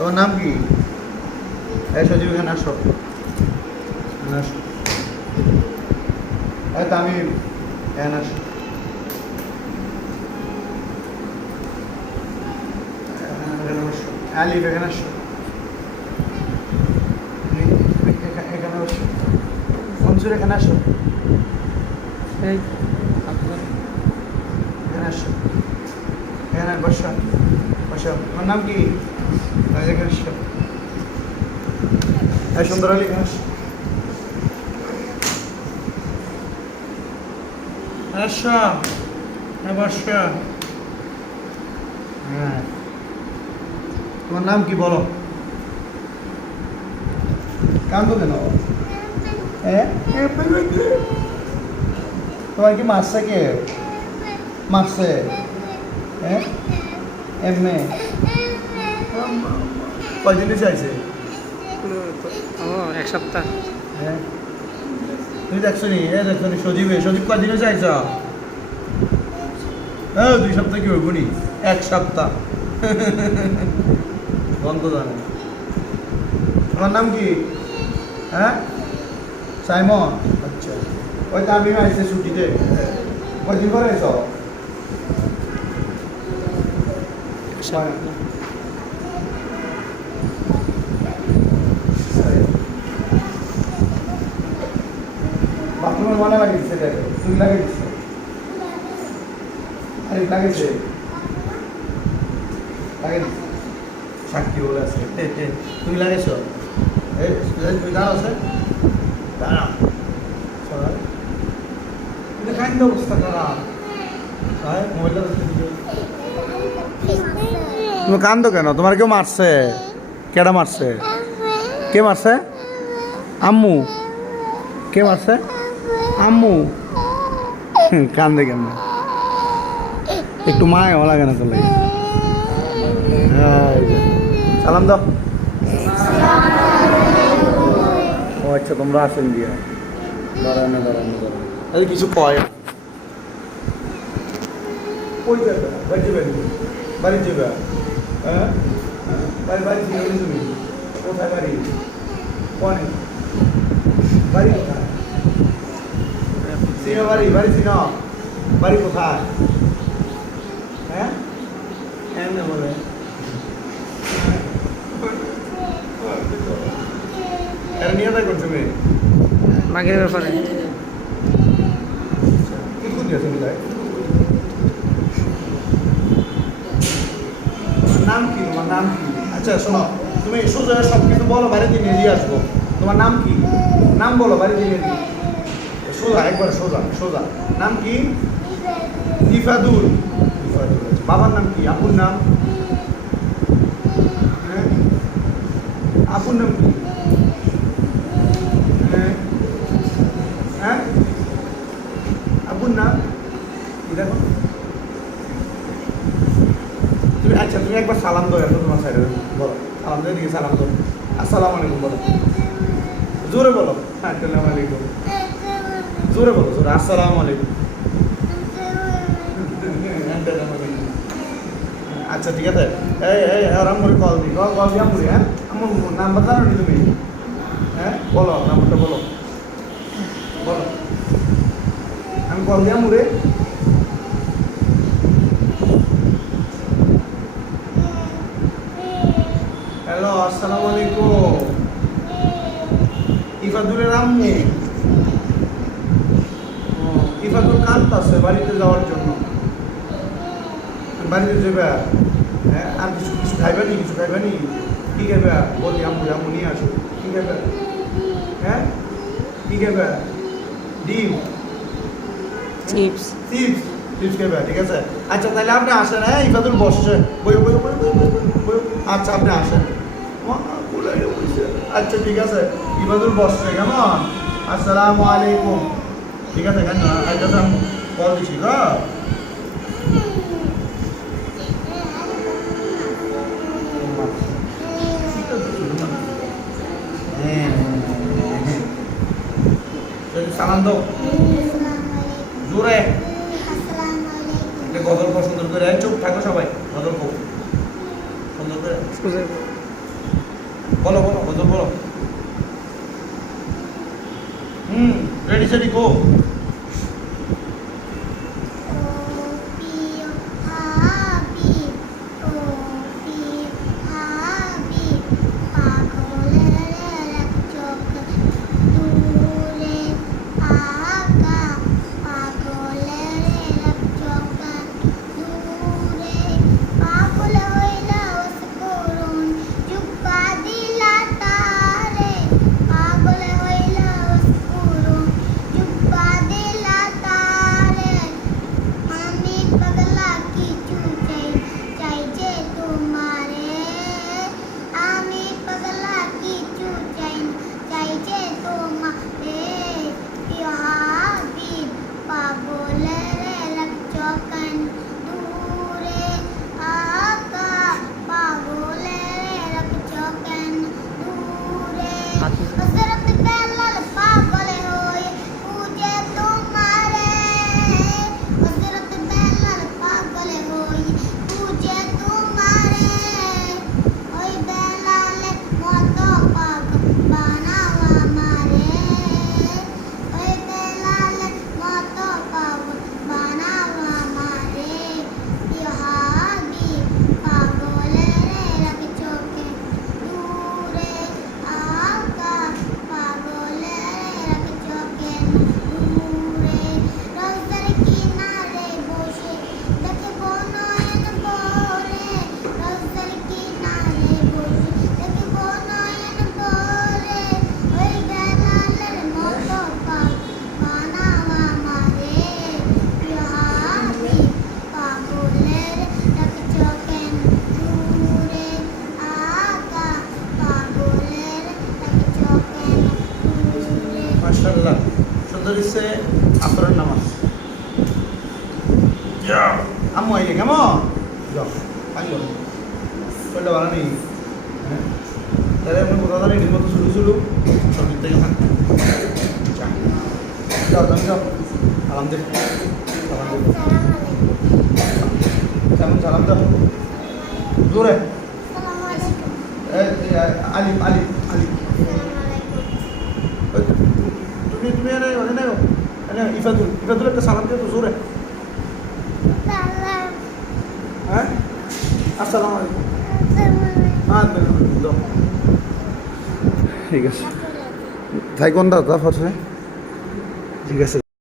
তোমার নাম কি? এই সজীব এখানে আসো। আসো। এই তামিম এখানে আসো। আলিফ এখানে আসো। এখানে আসো। এখানে আসো। এই এখানে আসো। এখানে বসো। বসো তোমার নাম কি? এই যে এখানে আসো এই সুন্দর আলী আসো আসো হ্যাঁ হ্যাঁ। তোমার নাম কি বলো? কান্দো কেন? হ্যাঁ তোমার কি মারছে কে? মারছে? হ্যাঁ এমনি কয়দিন চাইছে? ও এক সপ্তাহ। হ্যাঁ। তুমি দেখছ নি? এ দেখছ নি? সজীবে সজীব কয়দিনে চাইছ? ও দুই সপ্তাহ কি হইব নি? এক সপ্তাহ। গন্ধ জানে। তোমার নাম কি? হ্যাঁ? সাইমন। আচ্ছা। ওই তো আমি আইসে ছুটিতে। কয়দিন পরে আইস সপ্তাহ বাথরুমের মনে লাগিয়েছে দেখো তুমি লাগিয়েছো। আরে লাগিয়েছে। লাগিয়েছে বলে আছে। তুমি লাগিয়েছো? তুমি দাঁড়াও স্যার দাঁড়াও। সবাই। এটা কাইন্দ অবস্থা খারাপ দিবে তুমি কান্দো কেন? তোমার কেউ মারছে? কেডা মারছে? কে মারছে? আম্মু। কে মারছে? আম্মু। কান্দে কেন? একটু মায় লাগে না চলে সালাম দাও। ও আচ্ছা তোমরা আসেন দিয়া দাঁড়ানো দাঁড়ানো কিছু কয়? বাড়ি যাবে বাড়ি যাবে? হ্যাঁ বাড়ি বাড়ি ছিল তুমি কোথায় বাড়ি কোনে বাড়ি কোথায় সিনো বাড়ি বাড়ি সিনো বাড়ি কোথায় হ্যাঁ এমনি বলে এর নিয়ে দেখ তুমি বাঘের ব্যাপারে কি কোন দিয়েছে মিলাই নাম কি তোমার নাম কি? আচ্ছা শোনো, তুমি সোজা সব কিছু বলো, বাড়িতে নিয়ে দিয়ে আসব। তোমার নাম কি? নাম বলো, বাড়িতে নিয়ে দিয়ে। সোজা, একবার সোজা সোজা। নাম কি? ইফাদুল। ইফাদুল আচ্ছা। বাবার নাম কি? আপুর নাম? হ্যাঁ? আপুর নাম কি হ্যাঁ হ্যাঁ আপুর নাম কি দেখো তুমি একবার সালাম দাও, এখন তোমার সাইডে বলো। সালাম দিয়ে সালাম দাও। আসসালামু আলাইকুম, বলো। জোরে বলো। হ্যাঁ আসসালামু আলাইকুম। জোরে বলো, জোরে। আসসালামু আলাইকুম। আচ্ছা ঠিক আছে। এই এই আর আমার কল দিই কল কল দিয়ে আমুরি হ্যাঁ? আমার নাম্বার জানো নি তুমি? হ্যাঁ? বলো নাম্বারটা বলো। বলো। আমি কল দিয়ে আমুরে হ্যালো আসসালামু আলাইকুম। ইফাদুলের আম্মু। ও, ইফাদুল কাঁদতাছে বাড়িতে যাওয়ার জন্য। বাড়িতে যাবে? হ্যাঁ আর কিছু কিছু খাইবে নি কিছু খাইবে নি কি খাইবে? বলি আম্মু আম্মু নিয়ে আসো। কি খাইবে? হ্যাঁ? কি খাইবে? ডিম। চিপস। চিপস। চিপস খাইবে ঠিক আছে? আচ্ছা তাহলে আপনি আসেন হ্যাঁ? ইফাদুল বসছে। বই বই বই বই বই আচ্ছা আপনি আসেন। আচ্ছা ঠিক আছে ইফাদুল বসছে কেমন আসসালামু আলাইকুম। ঠিক আছে কেন আমি কল দিছি সালাম দাও জোরে একটা গজল সুন্দর করে। চুপ থাকো সবাই। গজল সুন্দর করে। সুজে বলো বলো গজল বলো হুম রেডি সেডি আম্মু আইলে কেমন যাও আইলো কইটা ভালো নেই হ্যাঁ তাহলে আপনি কোথা ধরে এটির মতো শুরু শুরু সব দিক থেকে থাক। যাও তুমি যাও সালাম দে সালাম দে কেমন সালাম দাও জোরে আলিফ আলিফ আলিফ তুমি তুমি এনে এনে এনে ইফাদুল ইফাদুল একটা সালাম দিয়ে তো জোরে হ্যাঁ? আসসালামু আলাইকুম। আসসালামু আলাইকুম হ্যাঁ ঠিক আছে। থাই কোনটা তা ফসে ঠিক আছে